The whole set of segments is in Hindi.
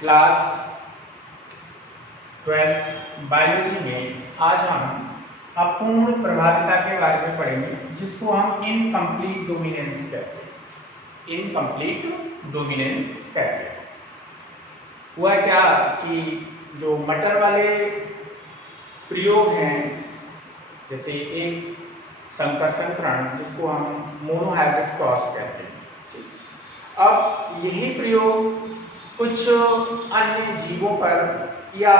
क्लास 12th बायोलॉजी में आज हम अपूर्ण प्रभाविता के बारे में पढ़ेंगे, जिसको हम इनकम्प्लीट डोमिनेंस कहते हैं। इनकम्प्लीट डोमिनेंस कहते हैं। हुआ क्या कि जो मटर वाले प्रयोग हैं, जैसे एक संकर संकरण जिसको हम मोनोहाइब्रिड क्रॉस कहते हैं, अब यही प्रयोग कुछ अन्य जीवों पर या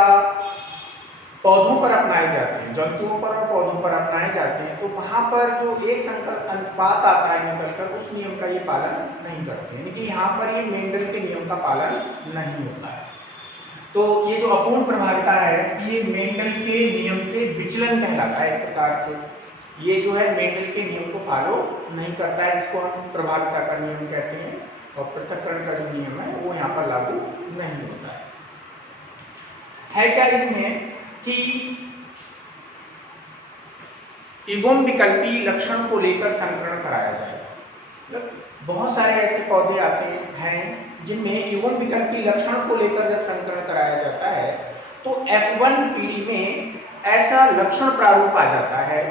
पौधों पर अपनाए जाते हैं, जंतुओं पर और पौधों पर अपनाए जाते हैं, तो वहां पर जो एक संकर अनुपात आता है निकलकर, उस नियम का ये पालन नहीं करते, यानी कि यहाँ पर ये मेंडल के नियम का पालन नहीं होता है। तो ये जो अपूर्ण प्रभाविता है, ये मेंडल के नियम से विचलन कहलाता है। एक प्रकार से ये जो है मेंडल के नियम को फॉलो नहीं करता है, जिसको हम प्रभाविता का नियम कहते हैं, और पृथक्करण का जो नियम है वो यहाँ पर लागू नहीं होता है क्या इसमें कि एवं विकल्पी लक्षण को लेकर संकरण कराया जाए। मतलब बहुत सारे ऐसे पौधे आते हैं जिनमें एवं विकल्पी लक्षण को लेकर जब संकरण कराया जाता है, तो F1 पीढ़ी में ऐसा लक्षण प्रारूप आ जाता है,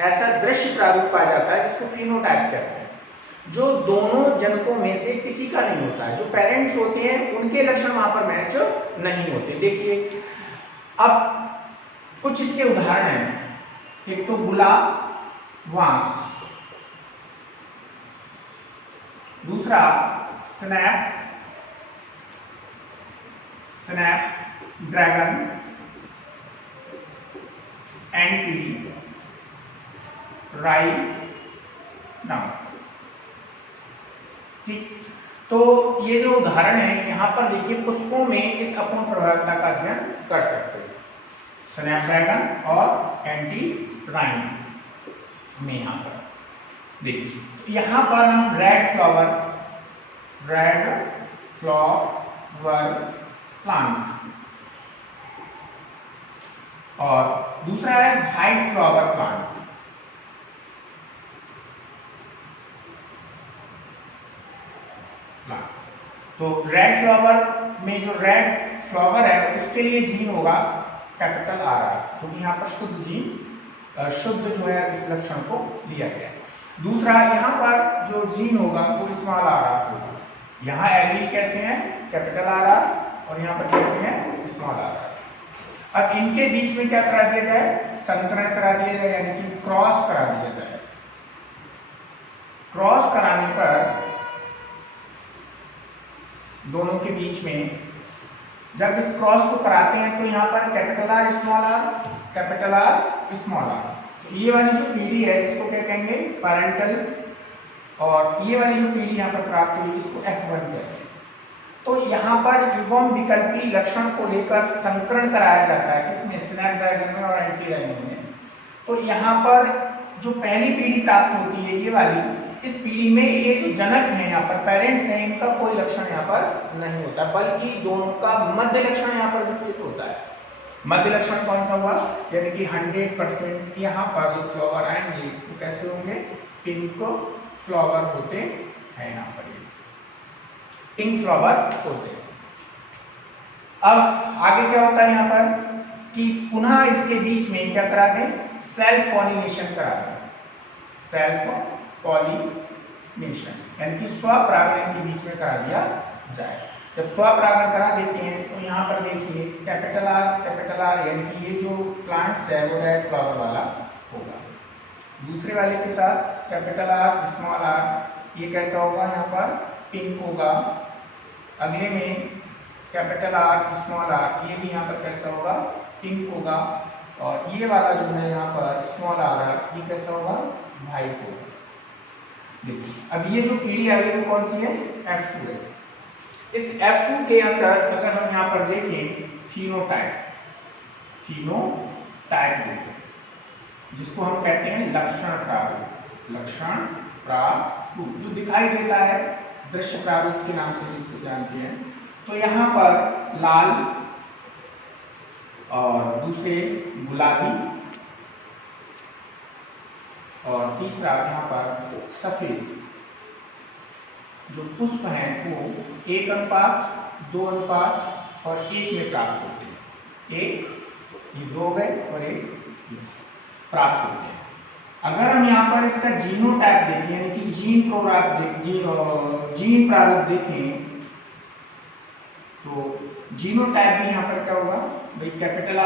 ऐसा दृश्य प्रारूप आ जाता है, जिसको फिनोटाइप कहते हैं, जो दोनों जनकों में से किसी का नहीं होता है। जो पेरेंट्स होते हैं उनके लक्षण वहां पर मैच नहीं होते। देखिए अब कुछ इसके उदाहरण हैं। एक तो गुलाब वांस, दूसरा स्नैप ड्रैगन, एंटी राइनम। ठीक, तो ये जो उदाहरण है यहाँ पर देखिए, पुष्पों में इस अपूर्ण प्रभाविता का अध्ययन कर सकते हैं, स्नैपड्रैगन और एंटी राइनम में। यहाँ पर देखिए, यहाँ पर हम रेड फ्लावर प्लांट, और दूसरा है व्हाइट फ्लावर प्लांट। तो रेड फ्लावर में जो रेड फ्लावर है, उसके लिए जीन होगा कैपिटल RR, क्योंकि यहाँ पर शुद्ध जीन, शुद्ध जो है इस लक्षण को लिया गया है। दूसरा, यहाँ पर जो जीन होगा वो स्मॉल RR होगा। यहाँ एलील कैसे हैं, कैपिटल RR, और यहाँ पर कैसे हैं, स्मॉल RR। अब इनके बीच में क्या करा दिया जाए, संकरण करा दिया जाए, यानी कि क्रॉस करा दिया जाए। क्रॉस कराने पर दोनों के बीच में जब इस क्रॉस को कराते हैं, तो यहाँ पर capital R small r, capital R small r। तो ये वाली जो पीढ़ी है इसको क्या कहेंगे, पैरेंटल, और ये वाली जो पीढ़ी यहाँ पर प्राप्त हुई इसको F1 कहते हैं। तो यहाँ पर एवं विकल्पी लक्षण को लेकर संकरण कराया जाता है, किसमें, स्नैपड्रैगन में और एंटी राइनम में। तो यहाँ पर जो पहली पीढ़ी प्राप्त होती है, ये वाली, इस पीढ़ी में ये जो जनक है, यहाँ पर पेरेंट्स हैं, इनका कोई लक्षण यहाँ पर नहीं होता, बल्कि दोनों का मध्य लक्षण यहाँ पर विकसित होता है। मध्य लक्षण कौन सा हुआ, यानी कि 100% यहाँ पर जो फ्लावर आएंगे वो कैसे होंगे, पिंक फ्लावर होते हैं। यहाँ पर पिंक फ्लावर होते हैं। अब आगे क्या होता है यहाँ पर कि पुनः इसके बीच में क्या करा दें, सेल्फ पॉलिनेशन करा दें, सेल्फ पॉलिनेशन, यानी कि स्वपरागण के बीच में करा दिया जाए। जब स्वपरागण करा देते हैं, तो यहाँ पर देखिए कैपिटल R, यानी कि ये जो प्लांट्स है वो रेड फ्लावर वाला होगा। दूसरे वाले के साथ कैपिटल R स्मॉल r, ये कैसा होगा, यहाँ पर पिंक होगा। अगले में कैपिटल R स्मॉल r, ये भी यहाँ पर कैसा होगा, पिंक होगा। और ये वाला जो है यहाँ पर स्मॉल r, ये कैसा होगा, व्हाइट होगा। देखिए अब ये जो पीढ़ी आ गई वो कौन सी है, F2 है। इस F2 के अंदर अगर हम यहाँ पर देखें फिनोटाइप देखें, जिसको हम कहते हैं लक्षण प्रारूप, जो दिखाई देता है दृश्य प्रारूप के नाम से जिसको जानते हैं। तो यहाँ पर लाल, और दूसरे गुलाबी, और तीसरा यहाँ पर सफेद। जो पुष्प हैं वो 1 अनुपात 2 अनुपात और 1 में प्राप्त होते हैं। एक ये 2 गए और 1 प्राप्त होते हैं। अगर हम यहाँ पर इसका जीनोटाइप देखें यानी कि जीन प्रारूप देखें तो जीनोटाइप भी यहाँ पर क्या होगा भाई, कैपिटल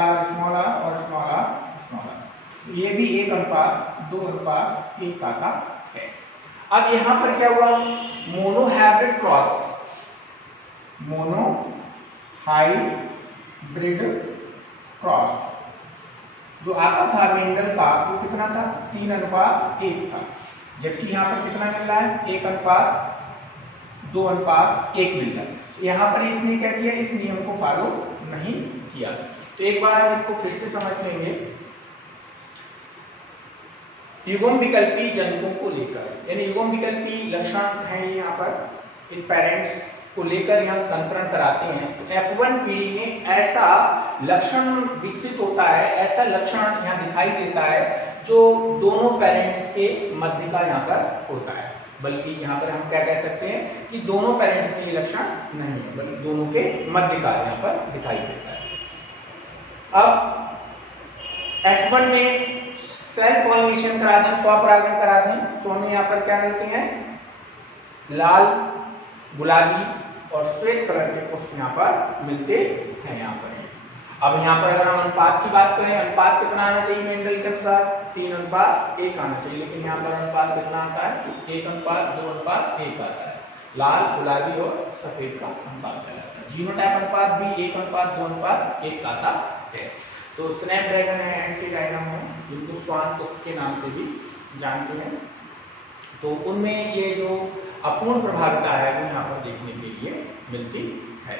आर स्मॉल आर और स्मॉल आर। तो ये भी 1 अनुपात 2 अनुपात 1 का है। अब यहाँ पर क्या हुआ, मोनोहाइब्रिड क्रॉस, मोनोहाइब्रिड क्रॉस जो आता था मेंडल का वो कितना था, 3 अनुपात 1 था, जबकि यहाँ पर कितना मिल रहा है, 1 अनुपात 2 अनुपात 1 मिल रहा है। तो यहाँ पर इसने क्या किया, इस नियम को फॉलो नहीं किया। तो एक बार हम इसको फिर से समझ लेंगे। युग्म विकल्पी जनकों को लेकर, यानी युग्म विकल्पी लक्षण है यहाँ पर इन पेरेंट्स को लेकर यहाँ संतरण कराते हैं। तो F1 पीढ़ी में ऐसा लक्षण विकसित होता है, ऐसा लक्षण यहाँ दिखाई देता है जो दोनों पेरेंट्स के मध्य का यहाँ पर होता है। बल्कि यहाँ पर हम क्या कह सकते हैं कि दोनों पेरेंट्स में ये लक्षण नहीं है, बल्कि दोनों के मध्य का यहाँ पर दिखाई देता है। अब F1 में सेल्फ पॉलिनेशन करा दें, स्वपरागण करा दें, तो हमें यहाँ पर क्या मिलते हैं, लाल, गुलाबी और श्वेत कलर के पुष्प यहाँ पर मिलते हैं यहाँ पर। अब यहाँ पर अगर हम अनुपात की बात करें, अनुपात कितना आना चाहिए मेंडल के अनुसार, 3 अनुपात 1 आना चाहिए, लेकिन यहाँ पर अनुपात कितना आता है, 1 अनुपात 2 अनुपात 1 आता है। लाल, गुलाबी और सफेद का अनुपात कहलाता है। जीनोटाइप अनुपात भी 1 अनुपात 2 अनुपात 1 आता है। तो स्नैपड्रैगन है, एंटीडायनम है, जिनको स्वान पुष्प के नाम से भी जानते हैं, तो उनमें ये जो अपूर्ण प्रभाविता है वो यहाँ पर देखने के लिए मिलती है।